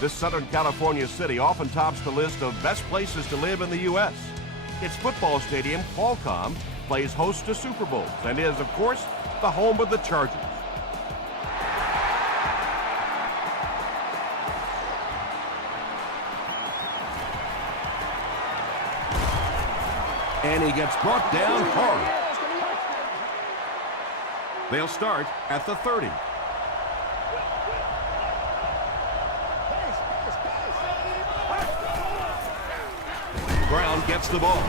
This Southern California city often tops the list of best places to live in the U.S. Its football stadium, Qualcomm, plays host to Super Bowls and is, of course, the home of the Chargers. And he gets brought down hard. They'll start at the 30. Brown gets the ball.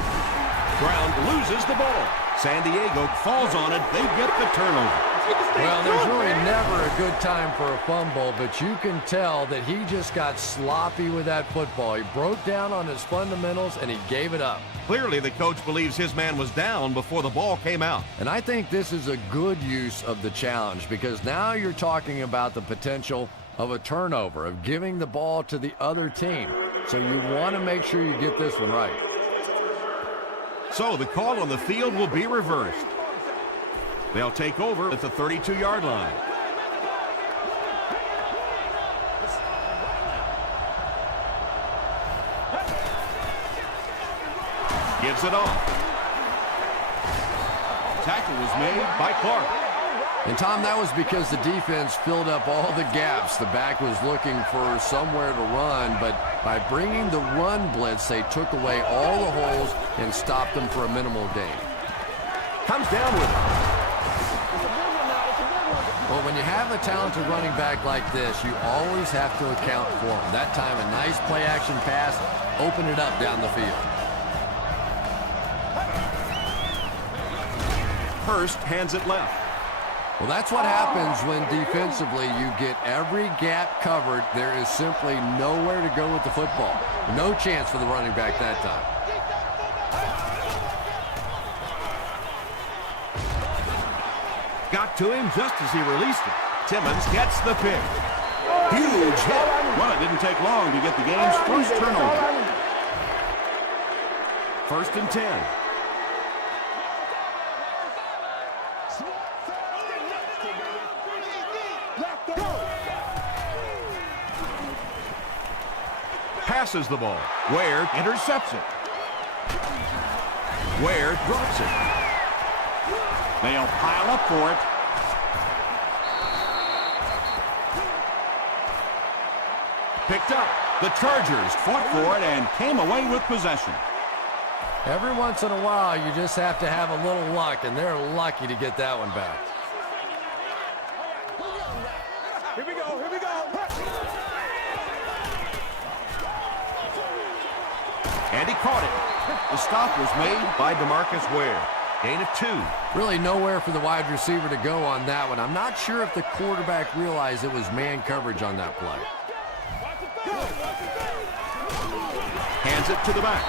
Brown loses the ball. San Diego falls on it. They get the turnover. Well, there's really never a good time for a fumble, but you can tell that he just got sloppy with that football. He broke down on his fundamentals, and he gave it up. Clearly, the coach believes his man was down before the ball came out. And I think this is a good use of the challenge, because now you're talking about the potential of a turnover, of giving the ball to the other team. So you want to make sure you get this one right. So the call on the field will be reversed. They'll take over at the 32-yard line. Gives it off. Tackle was made by Clark. And, Tom, that was because the defense filled up all the gaps. The back was looking for somewhere to run, but by bringing the run blitz, they took away all the holes and stopped them for a minimal gain. Comes down with it. Well, when you have a talented running back like this, you always have to account for him. That time, a nice play-action pass, open it up down the field. Hurst hands it left. Well, that's what happens when defensively you get every gap covered. There is simply nowhere to go with the football. No chance for the running back that time. Got to him just as he released it. Timmons gets the pick. Huge hit. Well, it didn't take long to get the game's first turnover. 1st and 10. Passes the ball. Ware intercepts it. Ware drops it. They'll pile up for it. Picked up. The Chargers fought for it and came away with possession. Every once in a while, you just have to have a little luck, and they're lucky to get that one back. Here we go, here we go. And he caught it. The stop was made by DeMarcus Ware. Gain of 2. Really nowhere for the wide receiver to go on that one. I'm not sure if the quarterback realized it was man coverage on that play. Hands it to the back.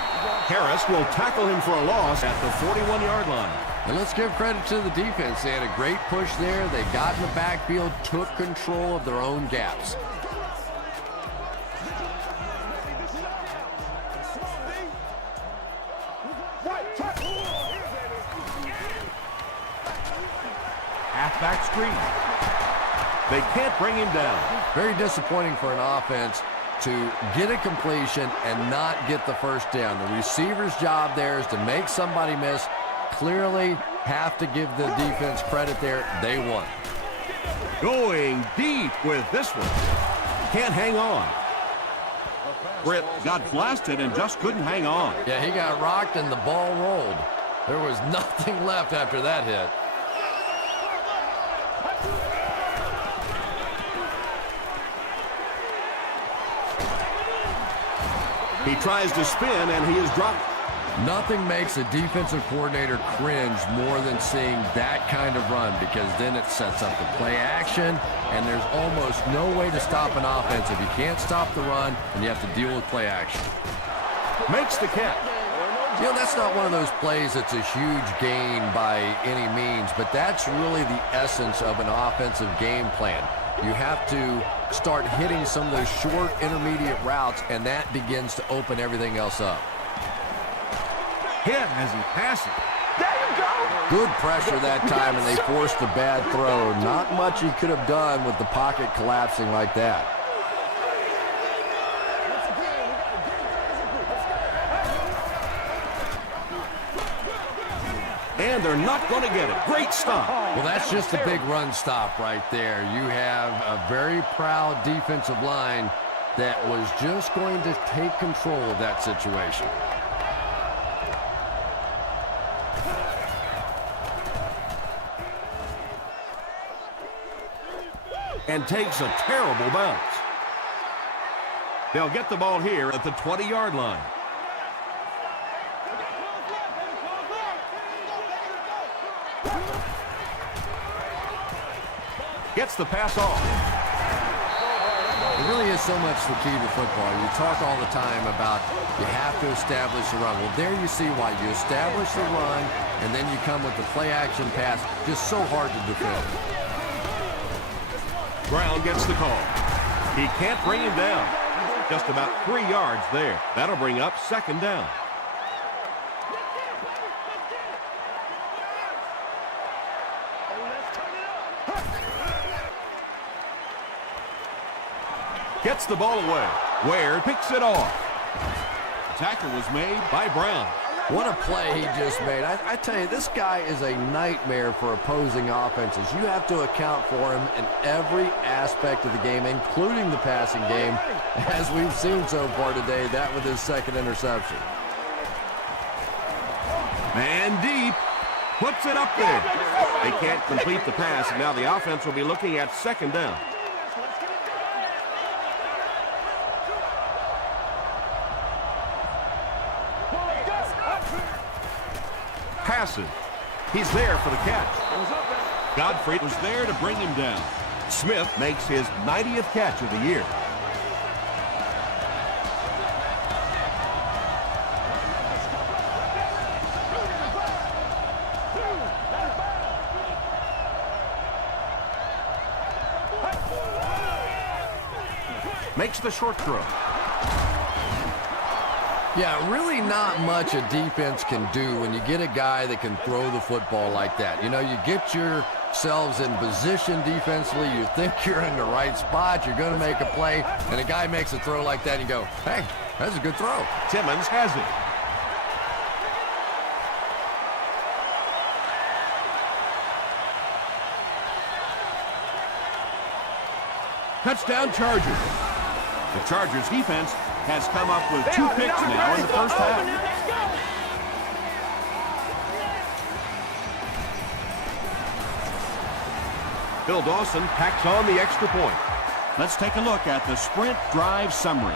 Harris will tackle him for a loss at the 41-yard line. And let's give credit to the defense. They had a great push there. They got in the backfield, took control of their own gaps. Halfback screen. They can't bring him down. Very disappointing for an offense to get a completion and not get the first down. The receiver's job there is to make somebody miss. Clearly have to give the defense credit there. They won. Going deep with this one. Can't hang on. Britt got blasted and just couldn't hang on. Yeah, he got rocked and the ball rolled. There was nothing left after that hit. He tries to spin, and he is dropped. Nothing makes a defensive coordinator cringe more than seeing that kind of run, because then it sets up the play action, and there's almost no way to stop an offense if you can't stop the run, and you have to deal with play action. Makes the catch. You know, that's not one of those plays that's a huge gain by any means, but that's really the essence of an offensive game plan. You have to start hitting some of those short intermediate routes, and that begins to open everything else up. Hit as he passes. There you go. Good pressure that time, and they forced a bad throw. Not much he could have done with the pocket collapsing like that. And they're not going to get it. Great stop. Well, that's just a big run stop right there. You have a very proud defensive line that was just going to take control of that situation. And takes a terrible bounce. They'll get the ball here at the 20-yard line. Gets the pass off. It really is so much the key to football. You talk all the time about you have to establish the run. Well, there you see why. You establish the run, and then you come with the play-action pass. Just so hard to defend. Brown gets the call. He can't bring him down. Just about 3 yards there. That'll bring up second down. Gets the ball away. Ware picks it off. Tackle was made by Brown. What a play he just made. I tell you, this guy is a nightmare for opposing offenses. You have to account for him in every aspect of the game, including the passing game, as we've seen so far today, that with his second interception. Man deep. Puts it up there. They can't complete the pass, and now the offense will be looking at second down. Passes. He's there for the catch. Godfrey was there to bring him down. Smith makes his 90th catch of the year. Makes the short throw. Yeah, really not much a defense can do when you get a guy that can throw the football like that. You know, you get yourselves in position defensively, you think you're in the right spot, you're going to make a play, and a guy makes a throw like that, and you go, hey, that's a good throw. Timmons has it. Touchdown Chargers. The Chargers defense has come up with 2 picks now in the first half. Bill Dawson packs on the extra point. Let's take a look at the sprint drive summary.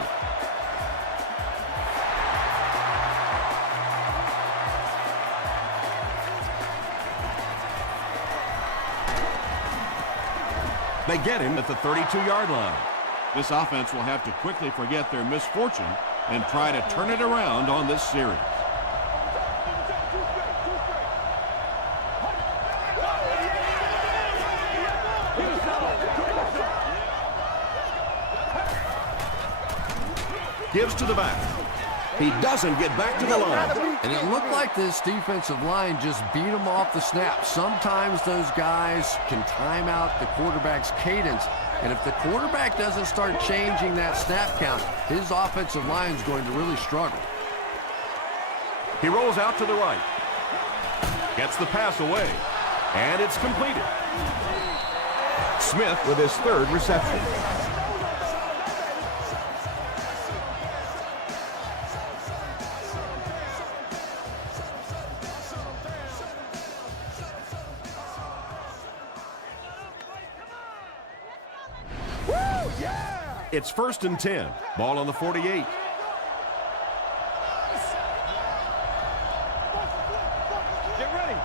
They get him at the 32-yard line. This offense will have to quickly forget their misfortune and try to turn it around on this series. Gives to the back. He doesn't get back to the line. And it looked like this defensive line just beat him off the snap. Sometimes those guys can time out the quarterback's cadence. And if the quarterback doesn't start changing that snap count, his offensive line is going to really struggle. He rolls out to the right. Gets the pass away. And it's completed. Smith with his 3rd reception. It's 1st and 10. Ball on the 48. Get ready.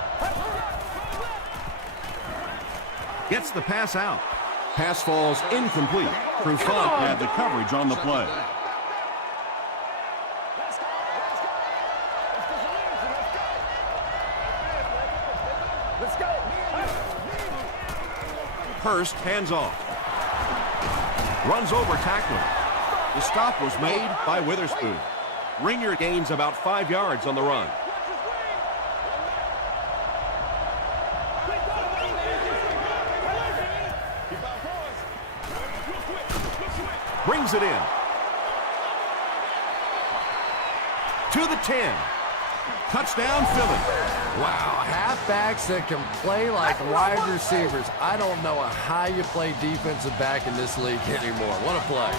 Gets the pass out. Pass falls incomplete. Trufant had the coverage on the play. Let's go. Hurst hands off. Runs over tackler. The stop was made by Witherspoon. Ringer gains about 5 yards on the run. Brings it in. To the 10. Touchdown, Philly. Wow, halfbacks that can play like wide receivers. I don't know how you play defensive back in this league anymore. What a play.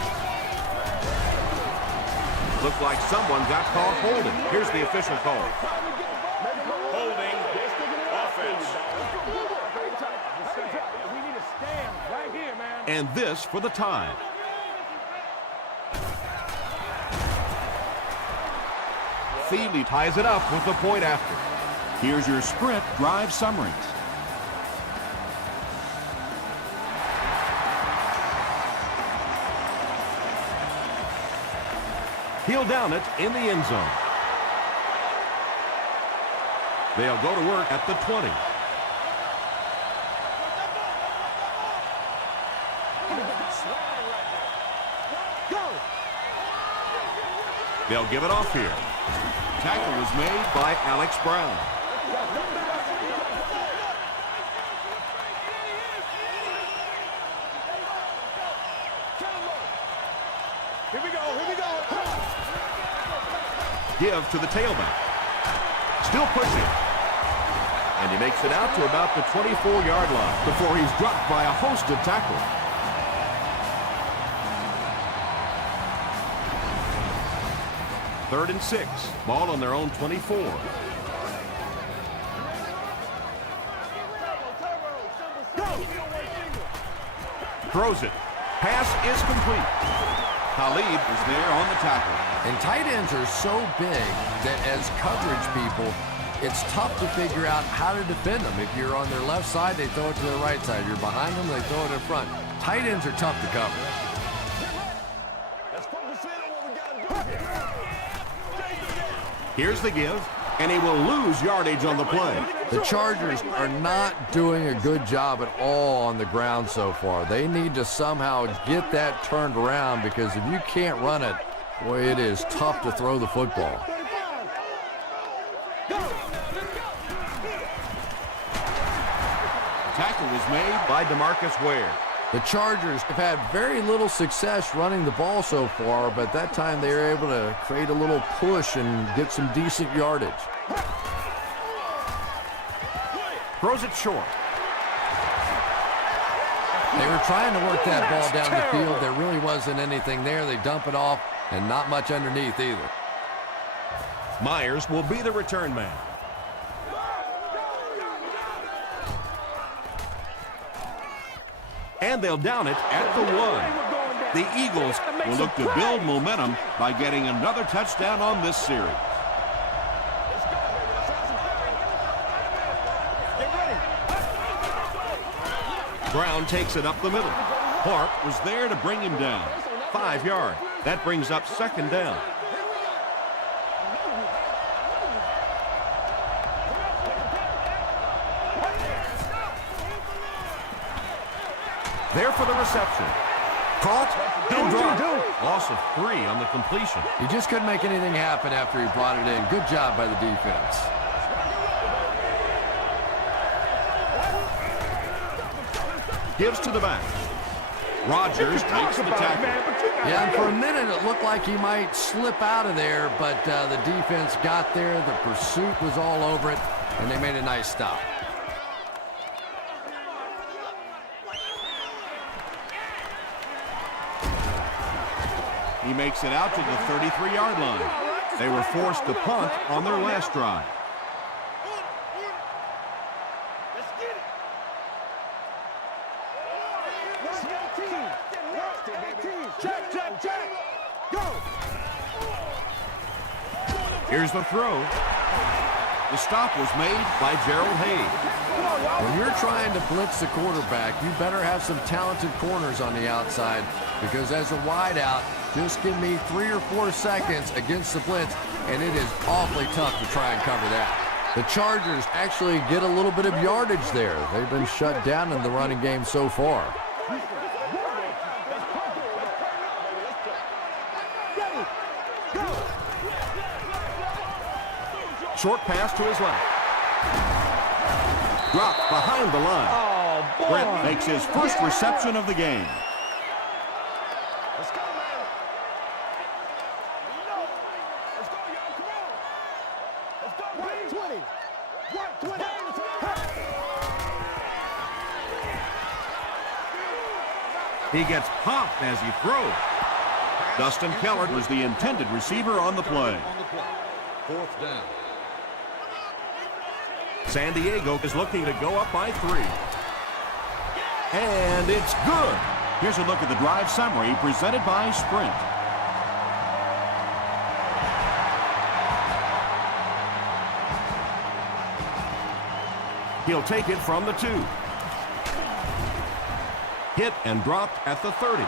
Looked like someone got caught holding. Here's the official call. Holding offense. We need to stand right here, man. And this for the tie. Thiele ties it up with the point after. Here's your sprint drive summaries. He'll down it in the end zone. They'll go to work at the 20. They'll give it off here. Tackle was made by Alex Brown. Here we go, here we go. Give to the tailback. Still pushing. And he makes it out to about the 24-yard line before he's dropped by a host of tackles. Third and 6. Ball on their own 24. Throws it. Pass is complete. Khalid is there on the tackle. And tight ends are so big that as coverage people, it's tough to figure out how to defend them. If you're on their left side, they throw it to their right side. You're behind them, they throw it in front. Tight ends are tough to cover. Let's focus in on what we got to do here. Here's the give, and he will lose yardage on the play. The Chargers are not doing a good job at all on the ground so far. They need to somehow get that turned around, because if you can't run it, boy, it is tough to throw the football. Tackle was made by DeMarcus Ware. The Chargers have had very little success running the ball so far, but that time they were able to create a little push and get some decent yardage. Throws it short. They were trying to work that ball down the field. There really wasn't anything there. They dump it off, and not much underneath either. Myers will be the return man. And they'll down it at the 1. The Eagles will look to build momentum by getting another touchdown on this series. Brown takes it up the middle. Clark was there to bring him down. 5 yards. That brings up second down. There for the reception. Caught and dropped. Loss of 3 on the completion. He just couldn't make anything happen after he brought it in. Good job by the defense. Gives to the back. Rodgers makes the tackle. Yeah, and for a minute it looked like he might slip out of there, but the defense got there. The pursuit was all over it, and they made a nice stop. He makes it out to the 33-yard line. They were forced to punt on their last drive. Let's get it. Check, check, check. Go. Here's the throw. The stop was made by Gerald Hayes. When you're trying to blitz the quarterback, you better have some talented corners on the outside, because as a wideout, just give me 3 or 4 seconds against the blitz, and it is awfully tough to try and cover that. The Chargers actually get a little bit of yardage there. They've been shut down in the running game so far. Short pass to his left. Dropped behind the line. Oh, boy. Brent makes his first reception of the game. Let's go, man. Let's go, y'all. Come on. 120. 120. He gets popped as he throws. Dustin Keller was the intended receiver on the play. Fourth down. San Diego is looking to go up by 3. And it's good. Here's a look at the drive summary presented by Sprint. He'll take it from the 2. Hit and dropped at the 30.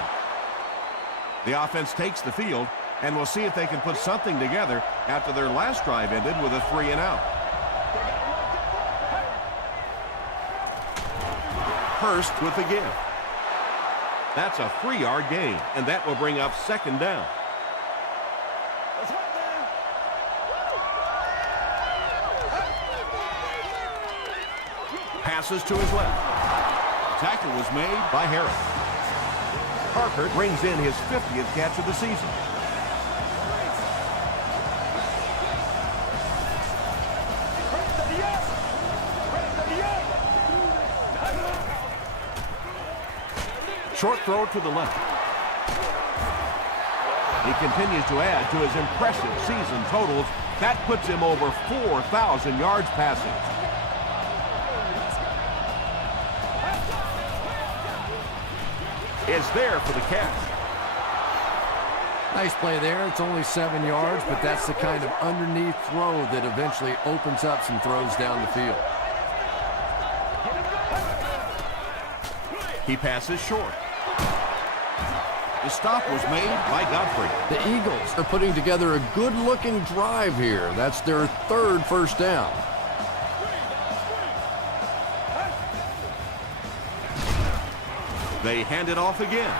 The offense takes the field, and we'll see if they can put something together after their last drive ended with a 3 and out. Hurst with the give. That's a 3-yard gain, and that will bring up 2nd down. Passes to his left. Tackle was made by Harris. Parker brings in his 50th catch of the season. Short throw to the left. He continues to add to his impressive season totals. That puts him over 4,000 yards passing. Is there for the catch. Nice play there. It's only 7 yards, but that's the kind of underneath throw that eventually opens up some throws down the field. He passes short. The stop was made by Godfrey. The Eagles are putting together a good-looking drive here. That's their 3rd first down. They hand it off again.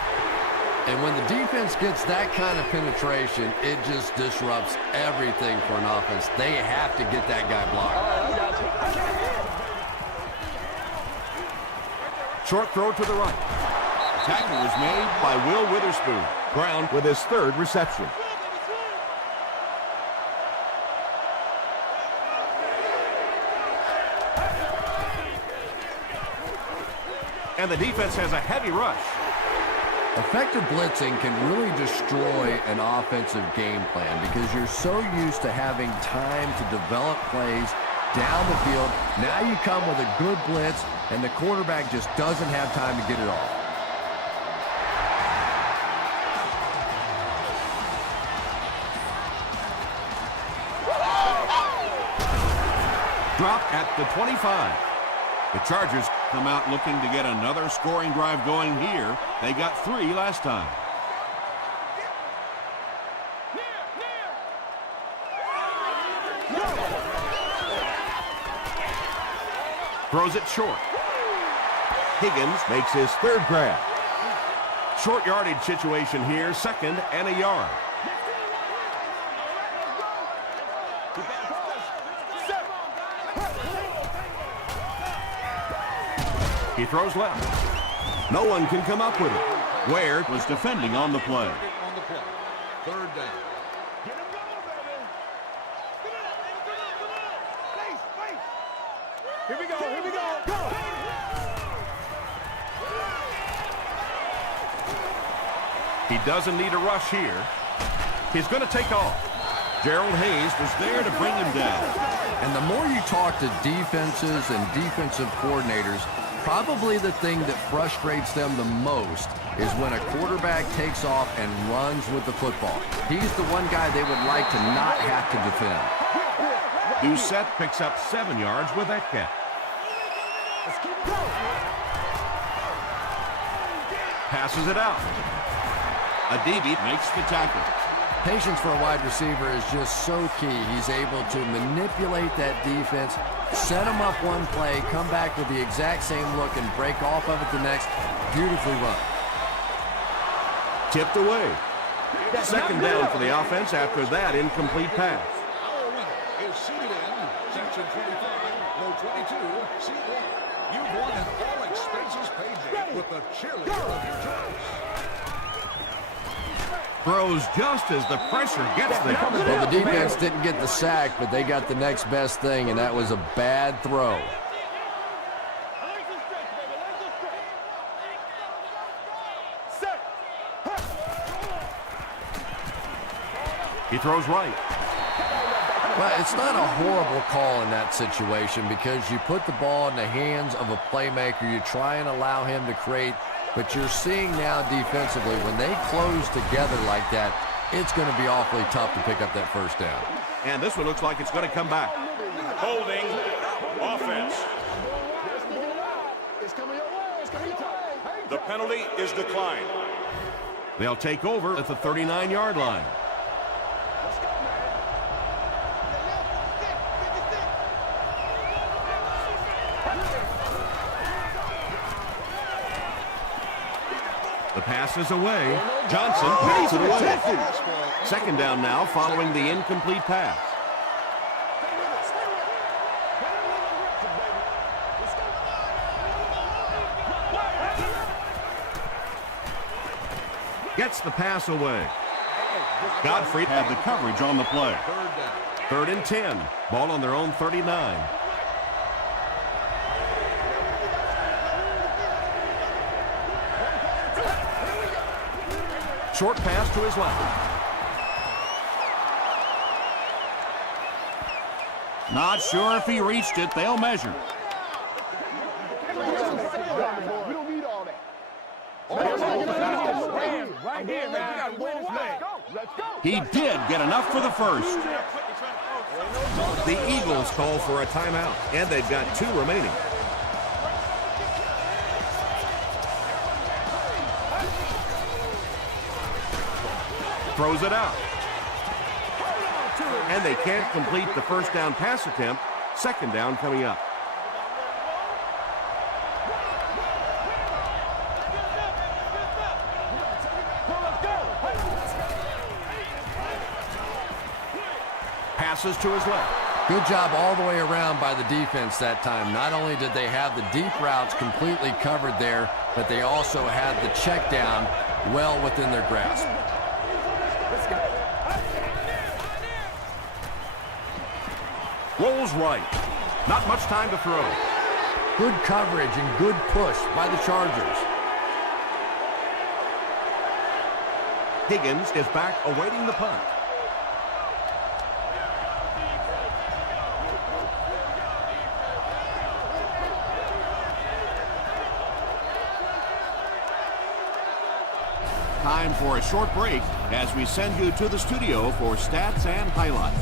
And when the defense gets that kind of penetration, it just disrupts everything for an offense. They have to get that guy blocked. Short throw to the right. Tackle was made by Will Witherspoon. Brown with his 3rd reception. And the defense has a heavy rush. Effective blitzing can really destroy an offensive game plan because you're so used to having time to develop plays down the field. Now you come with a good blitz, and the quarterback just doesn't have time to get it off. Dropped at the 25. The Chargers come out looking to get another scoring drive going here. They got 3 last time. Throws it short. Higgins makes his 3rd grab. Short yardage situation here, 2nd and a yard. He throws left. No one can come up with it. Ware was defending on the play. 3rd down. Here we go, here we go, go! He doesn't need a rush here. He's going to take off. Gerald Hayes was there to bring him down. And the more you talk to defenses and defensive coordinators, probably the thing that frustrates them the most is when a quarterback takes off and runs with the football. He's the one guy they would like to not have to defend. Doucette picks up 7 yards with that catch. Passes it out. Adibi makes the tackle. Patience for a wide receiver is just so key. He's able to manipulate that defense, set them up one play, come back with the exact same look, and break off of it the next. Beautifully run. Tipped away. 2nd down for the offense after that incomplete pass. Our winner is seated in section 25, row 22, seat 1. You've won an all-expenses paid day with the cheerleader of your choice. Throws just as the pressure gets there. Well, the defense didn't get the sack, but they got the next best thing, and that was a bad throw. He throws right. Well, it's not a horrible call in that situation because you put the ball in the hands of a playmaker. You try and allow him to create, but you're seeing now defensively, when they close together like that, it's going to be awfully tough to pick up that first down. And this one looks like it's going to come back. Holding. Offense. The penalty is declined. They'll take over at the 39-yard line. The pass is away. Johnson takes it away. Second down now following the incomplete pass. Gets the pass away. Godfrey had the coverage on the play. Third and 10. Ball on their own 39. Short pass to his left. Not sure if he reached it. They'll measure. We don't need all that. Right here, man. Let's go. He did get enough for the first. The Eagles call for a timeout, and they've got 2 remaining. Throws it out. And they can't complete the first down pass attempt. Second down coming up. Passes to his left. Good job all the way around by the defense that time. Not only did they have the deep routes completely covered there, but they also had the check down well within their grasp. Rolls right. Not much time to throw. Good coverage and good push by the Chargers. Higgins is back awaiting the punt. Time for a short break as we send you to the studio for stats and highlights.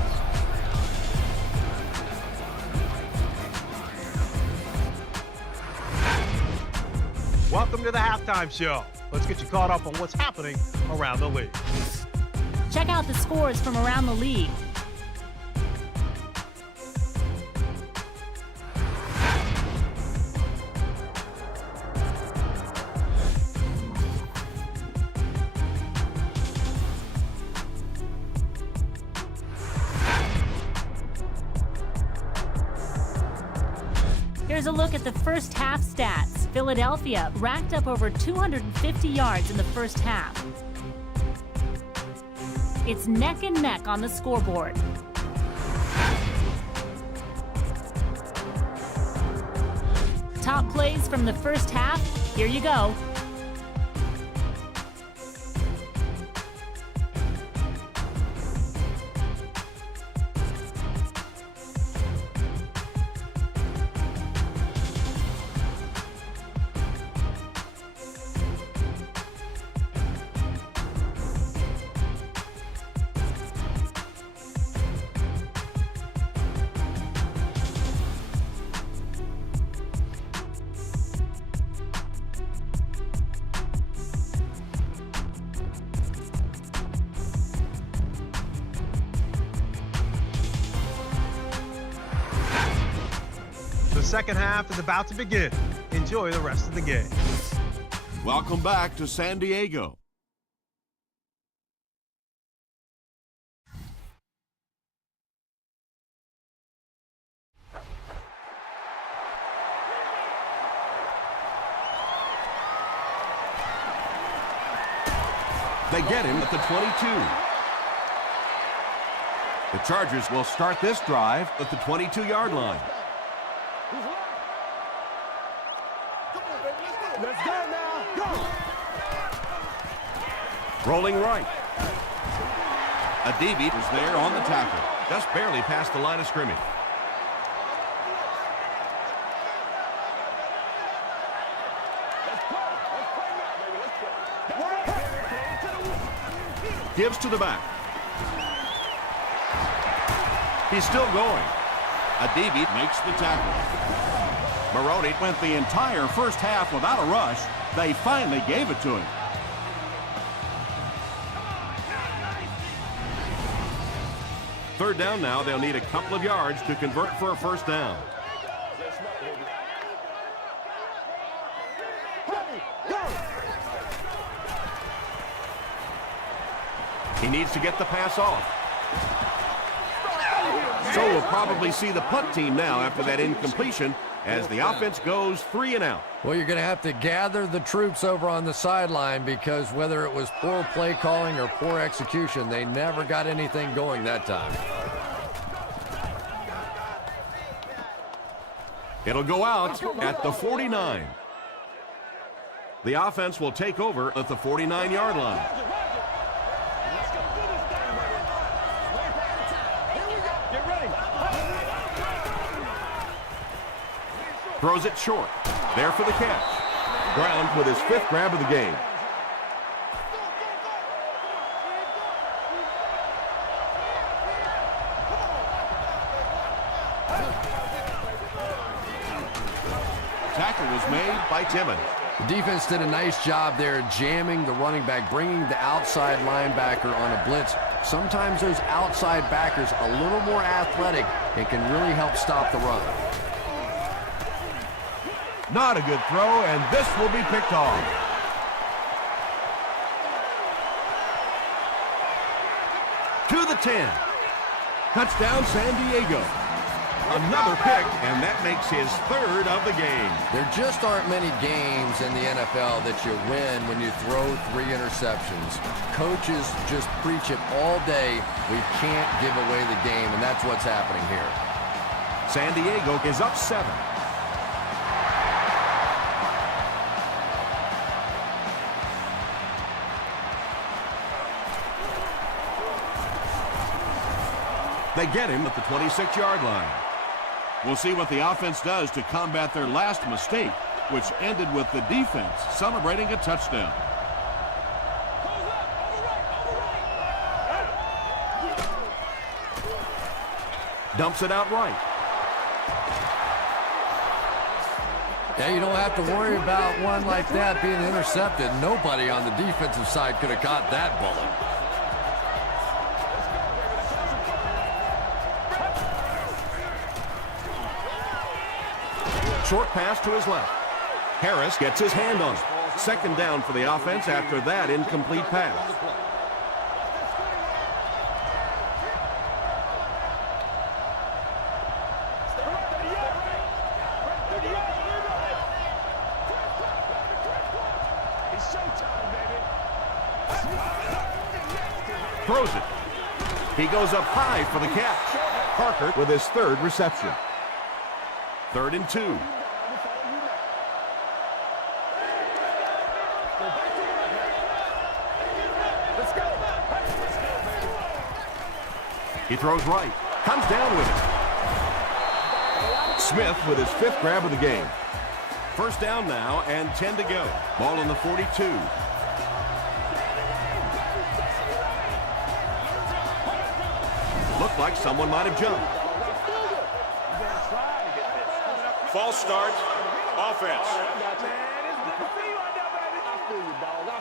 Welcome to the Halftime Show. Let's get you caught up on what's happening around the league. Check out the scores from around the league. Here's a look at the first half stats. Philadelphia racked up over 250 yards in the first half. It's neck and neck on the scoreboard. Top plays from the first half. Here you go. The second half is about to begin. Enjoy the rest of the game. Welcome back to San Diego. They get him at the 22. The Chargers will start this drive at the 22-yard line. Let's go now. Go. Rolling right. Adibi is there on the tackle. Just barely past the line of scrimmage. Gives to the back. He's still going. Adibi makes the tackle. Maroney went the entire first half without a rush. They finally gave it to him. Third down now. They'll need a couple of yards to convert for a first down. He needs to get the pass off. So we'll probably see the punt team now after that incompletion as the offense goes 3 and out. Well, you're going to have to gather the troops over on the sideline because whether it was poor play calling or poor execution, they never got anything going that time. It'll go out at the 49. The offense will take over at the 49-yard line. Throws it short. There for the catch. Brown with his 5th grab of the game. Tackle was made by Timmons. The defense did a nice job there jamming the running back, bringing the outside linebacker on a blitz. Sometimes those outside backers a little more athletic and can really help stop the run. Not a good throw, and this will be picked off. To the 10. Touchdown, San Diego. Another pick, and that makes his 3rd of the game. There just aren't many games in the NFL that you win when you throw 3 interceptions. Coaches just preach it all day. We can't give away the game, and that's what's happening here. San Diego is up 7. They get him at the 26-yard line. We'll see what the offense does to combat their last mistake, which ended with the defense celebrating a touchdown. Dumps it out right. Yeah, you don't have to worry about one like that being intercepted. Nobody on the defensive side could have caught that bullet. Short pass to his left. Harris gets his hand on it. 2nd down for the offense after that incomplete pass. Throws it. He goes up high for the catch. Parker with his 3rd reception. 3rd and 2. He throws right. Comes down with it. Smith with his 5th grab of the game. First down now and 10 to go. Ball in the 42. Looked like someone might have jumped. False start. Offense.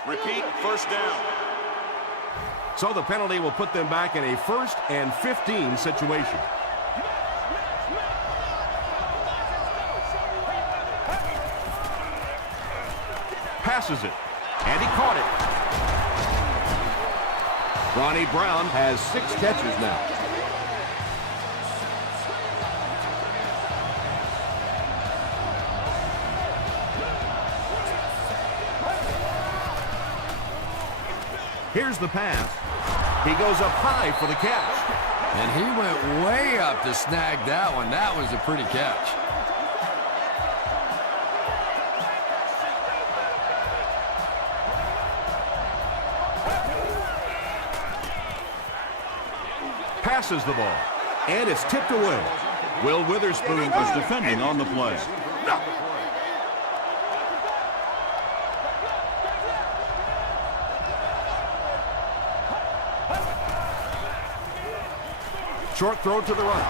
Repeat, first down. So the penalty will put them back in a 1st and 15 situation. Passes it, and he caught it. Ronnie Brown has 6 catches now. Here's the pass. He goes up high for the catch. And he went way up to snag that one. That was a pretty catch. Passes the ball, and it's tipped away. Will Witherspoon was defending on the play. Short throw to the right.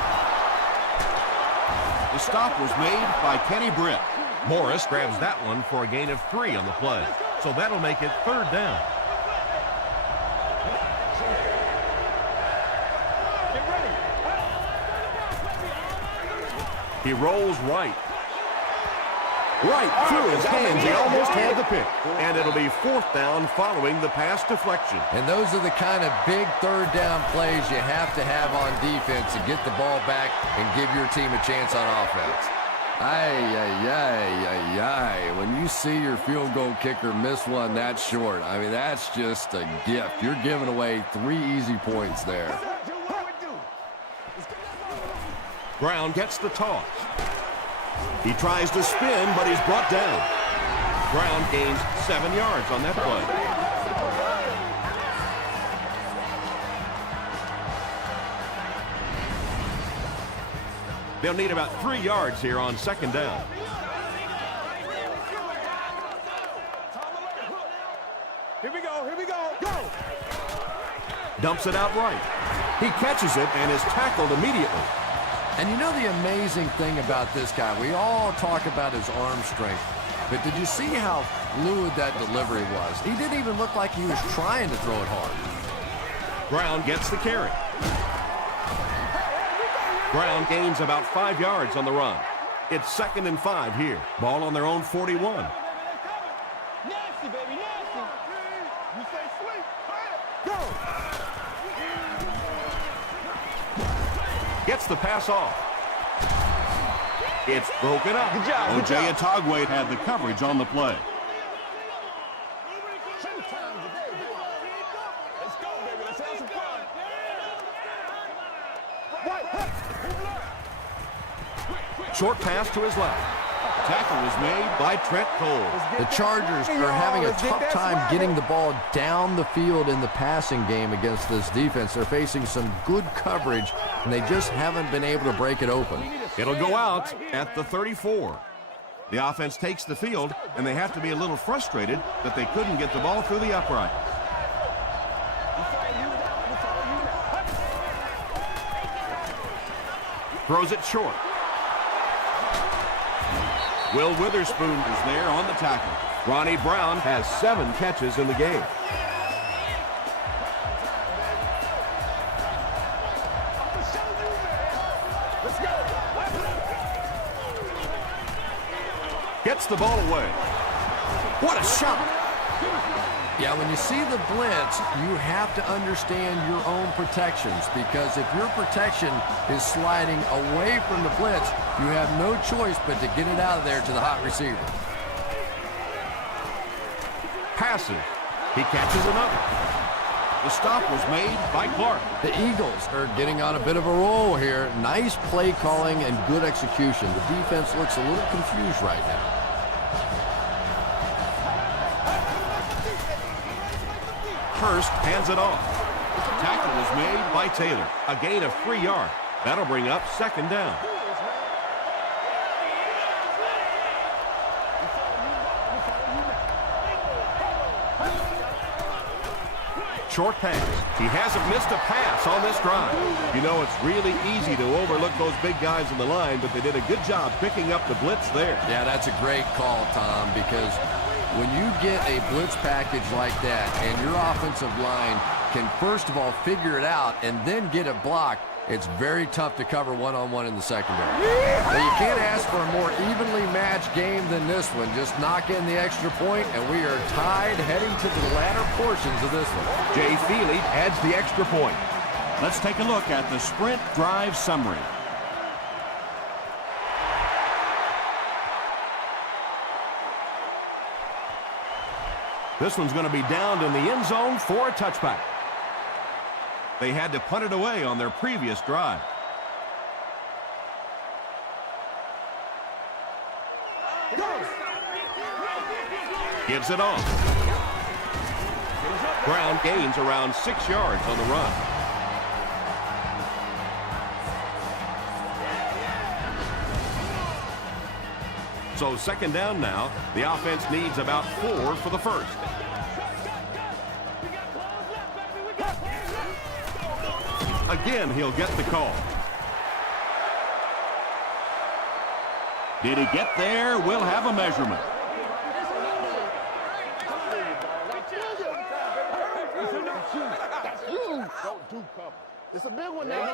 The stop was made by Kenny Britt. Morris grabs that one for a gain of 3 on the play. So that'll make it 3rd down. He rolls right. Right through his hands. He almost had the pick. And it'll be 4th down following the pass deflection. And those are the kind of big 3rd down plays you have to have on defense to get the ball back and give your team a chance on offense. When you see your field goal kicker miss one that short, I mean, that's just a gift. You're giving away 3 easy points there. Brown gets the toss. He tries to spin, but he's brought down. Brown gains 7 yards on that play. They'll need about 3 yards here on 2nd down. Here we go, go! Dumps it out right. He catches it and is tackled immediately. And you know the amazing thing about this guy, we all talk about his arm strength, but did you see how fluid that delivery was? He didn't even look like he was trying to throw it hard. Brown gets the carry. Brown gains about 5 yards on the run. It's 2nd and 5 here. Ball on their own 41. Nasty, baby, nasty. You say sweet. Go! Gets the pass off. It's broken up. Good job, good O.J. job. Atogwe had the coverage on the play. Let's go, baby. Let's have some fun. Short pass to his left. Tackle was made by Trent Cole. The Chargers are having a tough time getting the ball down the field in the passing game against this defense. They're facing some good coverage, and they just haven't been able to break it open. It'll go out at the 34. The offense takes the field, and they have to be a little frustrated that they couldn't get the ball through the upright. Throws it short. Will Witherspoon is there on the tackle. Ronnie Brown has 7 catches in the game. Gets the ball away. What a shot! Yeah, when you see the blitz, you have to understand your own protections, because if your protection is sliding away from the blitz, you have no choice but to get it out of there to the hot receiver. Passes. He catches another. The stop was made by Clark. The Eagles are getting on a bit of a roll here. Nice play calling and good execution. The defense looks a little confused right now. Hurst hands it off. Tackle was made by Taylor. A gain of 3 yards. That'll bring up 2nd down. Short pass. He hasn't missed a pass on this drive. You know, it's really easy to overlook those big guys in the line, but they did a good job picking up the blitz there. Yeah, that's a great call, Tom, because when you get a blitz package like that and your offensive line can first of all figure it out and then get it blocked, it's very tough to cover one-on-one in the secondary. Well, you can't ask for a more evenly matched game than this one. Just knock in the extra point, and we are tied heading to the latter portions of this one. Jay Feely adds the extra point. Let's take a look at the sprint drive summary. This one's going to be downed in the end zone for a touchback. They had to punt it away on their previous drive. Gives it off. Brown gains around 6 yards on the run. So second down now. The offense needs about 4 for the first. Again, he'll get the call. Did he get there? We'll have a measurement.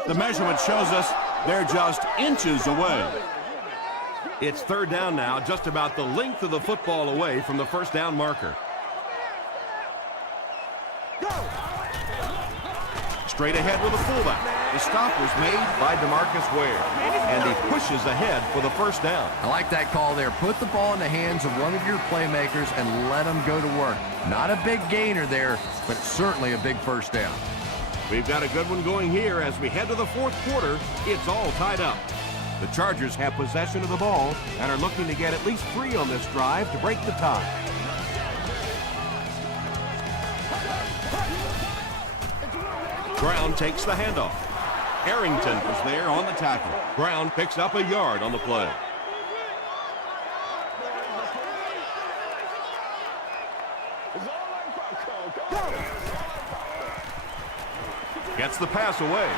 The measurement shows us they're just inches away. It's third down now, just about the length of the football away from the first down marker. Straight ahead with a fullback. The stop was made by DeMarcus Ware, and he pushes ahead for the first down. I like that call there. Put the ball in the hands of one of your playmakers and let them go to work. Not a big gainer there, but certainly a big first down. We've got a good one going here as we head to the fourth quarter. It's all tied up. The Chargers have possession of the ball and are looking to get at least 3 on this drive to break the tie. Brown takes the handoff. Arrington was there on the tackle. Brown picks up a yard on the play. Gets the pass away.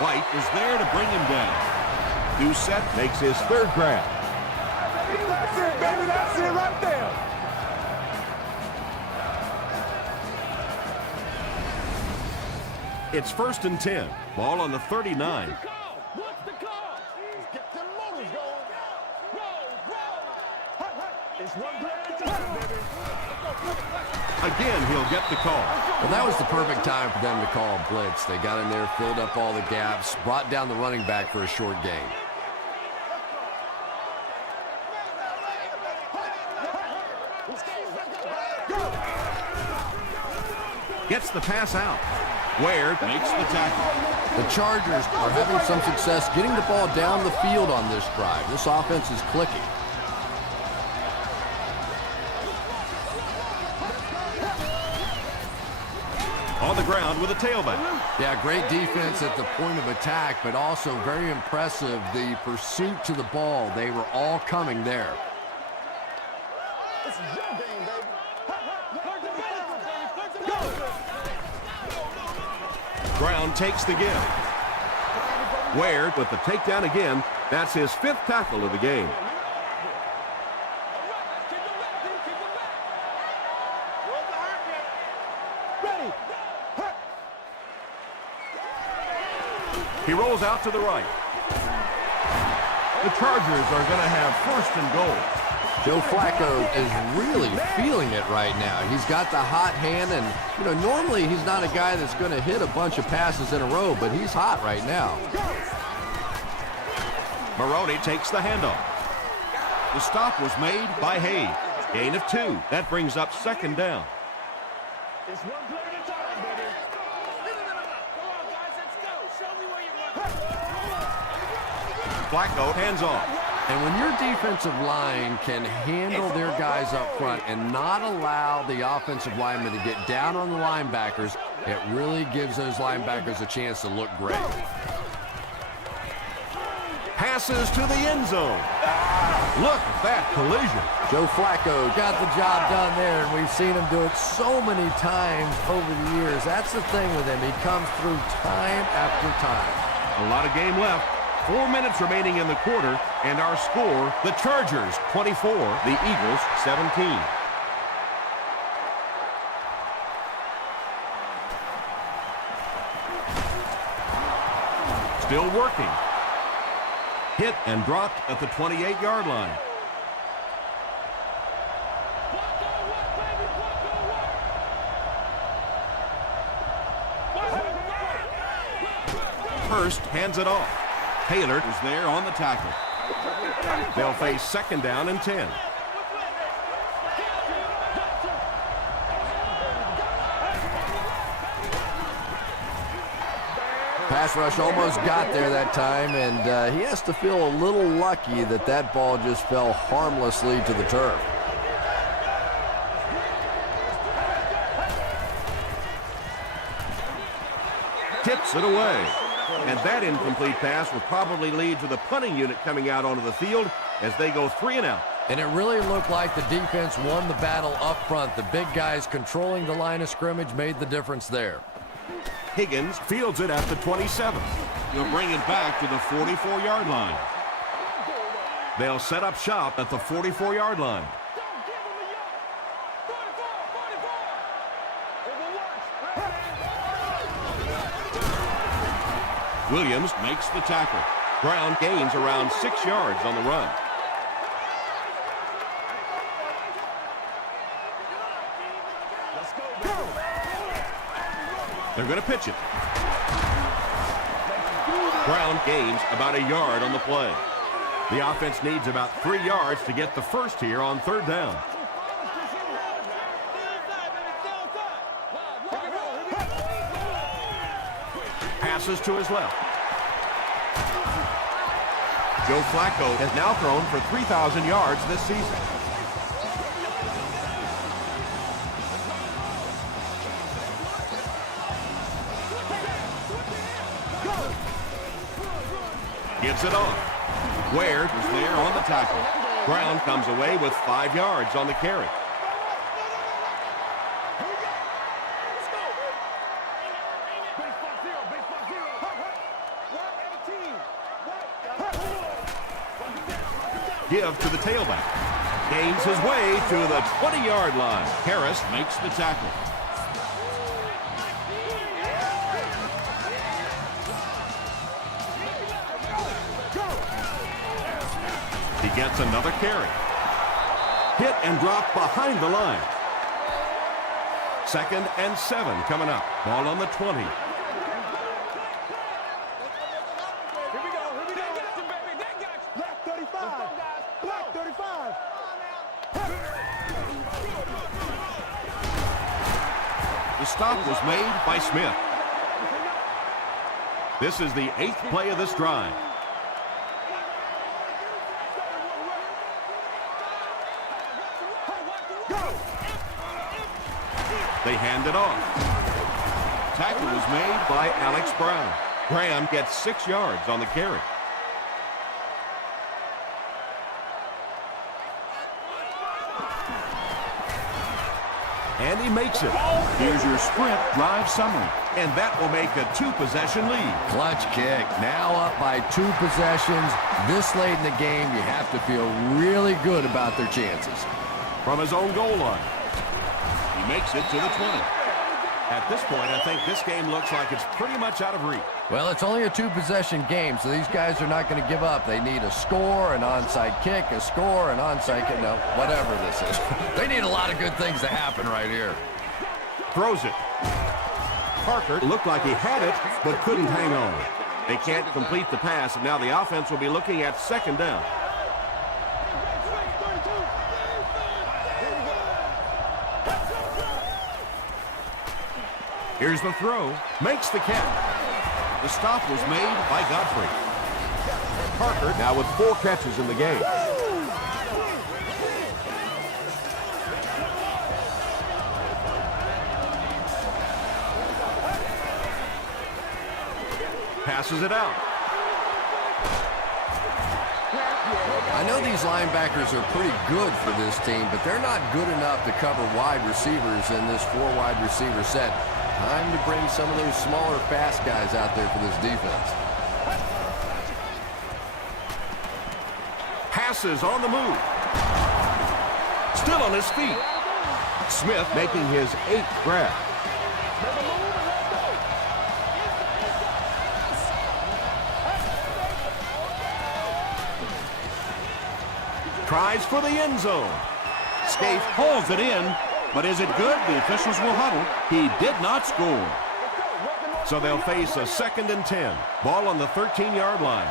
White is there to bring him down. Doucette makes his third grab. That's it, baby. That's it right there. It's first and 10. Ball on the 39. What's the call? Let's get them motors going. Roll. It's one play at a time, baby. Again, he'll get the call. Well, that was the perfect time for them to call a blitz. They got in there, filled up all the gaps, brought down the running back for a short gain. Gets the pass out. Ware makes the tackle. The Chargers are having some success getting the ball down the field on this drive. This offense is clicking. On the ground with a tailback. Yeah, great defense at the point of attack, but also very impressive the pursuit to the ball. They were all coming there. This is your game, baby. Brown takes the give. Ware with the takedown again. That's his 5th tackle of the game. He rolls out to the right. The Chargers are going to have first and goal. Joe Flacco is really feeling it right now. He's got the hot hand, and, normally he's not a guy that's going to hit a bunch of passes in a row, but he's hot right now. Maroney takes the handoff. The stop was made by Hayes. Gain of 2. That brings up second down. It's one play at a time, baby. Come on, guys, let's go. Show me where you want. Flacco hands off. And when your defensive line can handle their guys up front and not allow the offensive linemen to get down on the linebackers, it really gives those linebackers a chance to look great. Passes to the end zone. Look at that collision. Joe Flacco got the job done there, and we've seen him do it so many times over the years. That's the thing with him. He comes through time after time. A lot of game left. 4 minutes remaining in the quarter, and our score, the Chargers 24, the Eagles 17. Still working. Hit and dropped at the 28-yard line. Hurst hands it off. Taylor is there on the tackle. They'll face second down and 10. Pass rush almost got there that time, and he has to feel a little lucky that that ball just fell harmlessly to the turf. Tips it away. And that incomplete pass will probably lead to the punting unit coming out onto the field as they go 3 and out. And it really looked like the defense won the battle up front. The big guys controlling the line of scrimmage made the difference there. Higgins fields it at the 27. He'll bring it back to the 44-yard line. They'll set up shop at the 44-yard line. Williams makes the tackle. Brown gains around 6 yards on the run. They're going to pitch it. Brown gains about a yard on the play. The offense needs about 3 yards to get the first here on 3rd down. Passes to his left. Joe Flacco has now thrown for 3,000 yards this season. Gives it off. Ware is there on the tackle. Brown comes away with 5 yards on the carry. Give to the tailback. Gains his way to the 20-yard line. Harris makes the tackle. He gets another carry. Hit and drop behind the line. 2nd and 7 coming up. Ball on the 20. The stop was made by Smith. This is the 8th play of this drive. They hand it off. Tackle was made by Alex Brown. Graham gets 6 yards on the carry. And he makes it. Here's your sprint drive summary. And that will make a 2-possession lead. Clutch kick. Now up by 2 possessions. This late in the game, you have to feel really good about their chances. From his own goal line. He makes it to the 20. At this point, I think this game looks like it's pretty much out of reach. Well, it's only a 2-possession game, so these guys are not going to give up. They need a score, an onside kick, a score, an onside kick. No, whatever this is. They need a lot of good things to happen right here. Throws it. Parker looked like he had it, but couldn't hang on. They can't complete the pass, and now the offense will be looking at 2nd down. Here's the throw. Makes the catch. The stop was made by Godfrey. Parker now with 4 catches in the game. Passes it out. I know these linebackers are pretty good for this team, but they're not good enough to cover wide receivers in this 4-wide receiver set. Time to bring some of those smaller, fast guys out there for this defense. Passes on the move. Still on his feet. Smith making his 8th grab. Tries for the end zone. Scaife pulls it in, but is it good? The officials will huddle. He did not score. So they'll face a 2nd and 10. Ball on the 13-yard line.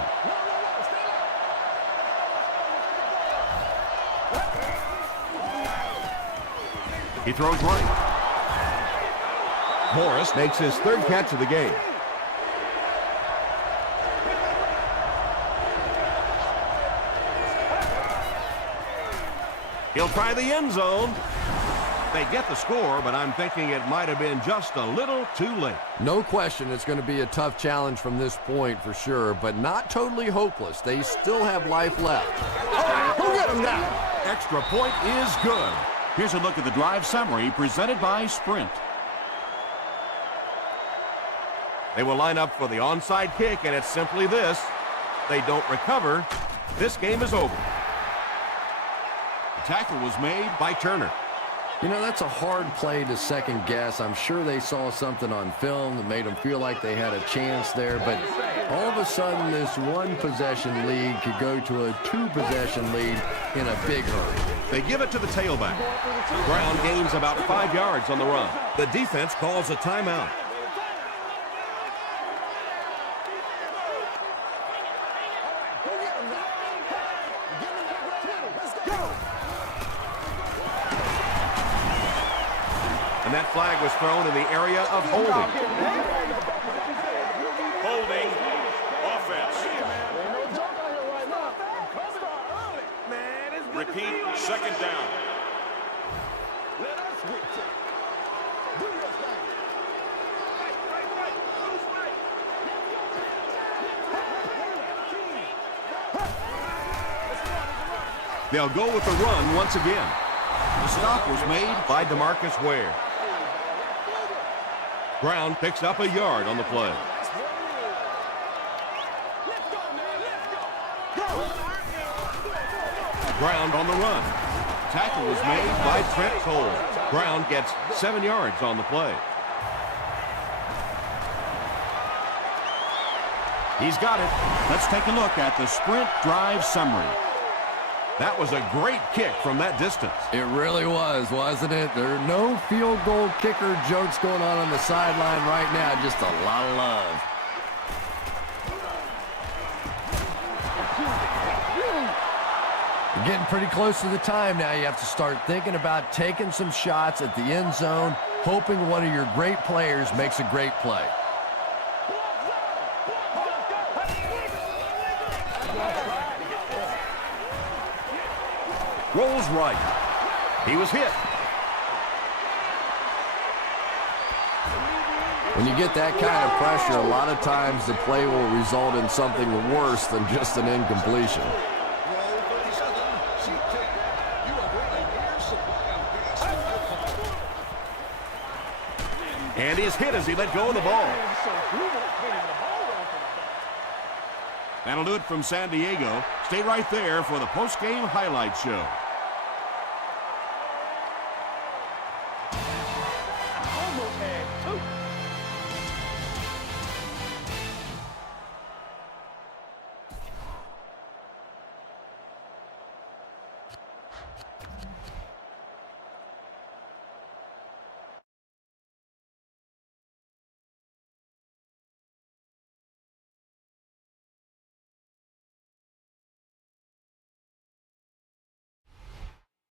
He throws right. Morris makes his 3rd catch of the game. He'll try the end zone. They get the score, but I'm thinking it might have been just a little too late. No question it's going to be a tough challenge from this point for sure, but not totally hopeless. They still have life left. Who get him now? Extra point is good. Here's a look at the drive summary presented by Sprint. They will line up for the onside kick, and it's simply this. They don't recover. This game is over. The tackle was made by Turner. You know, that's a hard play to second guess. I'm sure they saw something on film that made them feel like they had a chance there, but all of a sudden this one possession lead could go to a two possession lead in a big hurry. They give it to the tailback. Brown gains about 5 yards on the run. The defense calls a timeout. And that flag was thrown in the area of holding. Holding. Offense. Repeat. Second down. They'll go with the run once again. The stop was made by DeMarcus Ware. Brown picks up a yard on the play. Brown on the run. Tackle was made by Trent Cole. Brown gets 7 yards on the play. He's got it. Let's take a look at the Sprint drive summary. That was a great kick from that distance. It really was, wasn't it? There are no field goal kicker jokes going on the sideline right now. Just a lot of love. You're getting pretty close to the time now. You have to start thinking about taking some shots at the end zone, hoping one of your great players makes a great play. Rolls right. He was hit. When you get that kind of pressure, a lot of times the play will result in something worse than just an incompletion. And he's hit as he let go of the ball. That'll do it from San Diego. Stay right there for the post-game highlight show.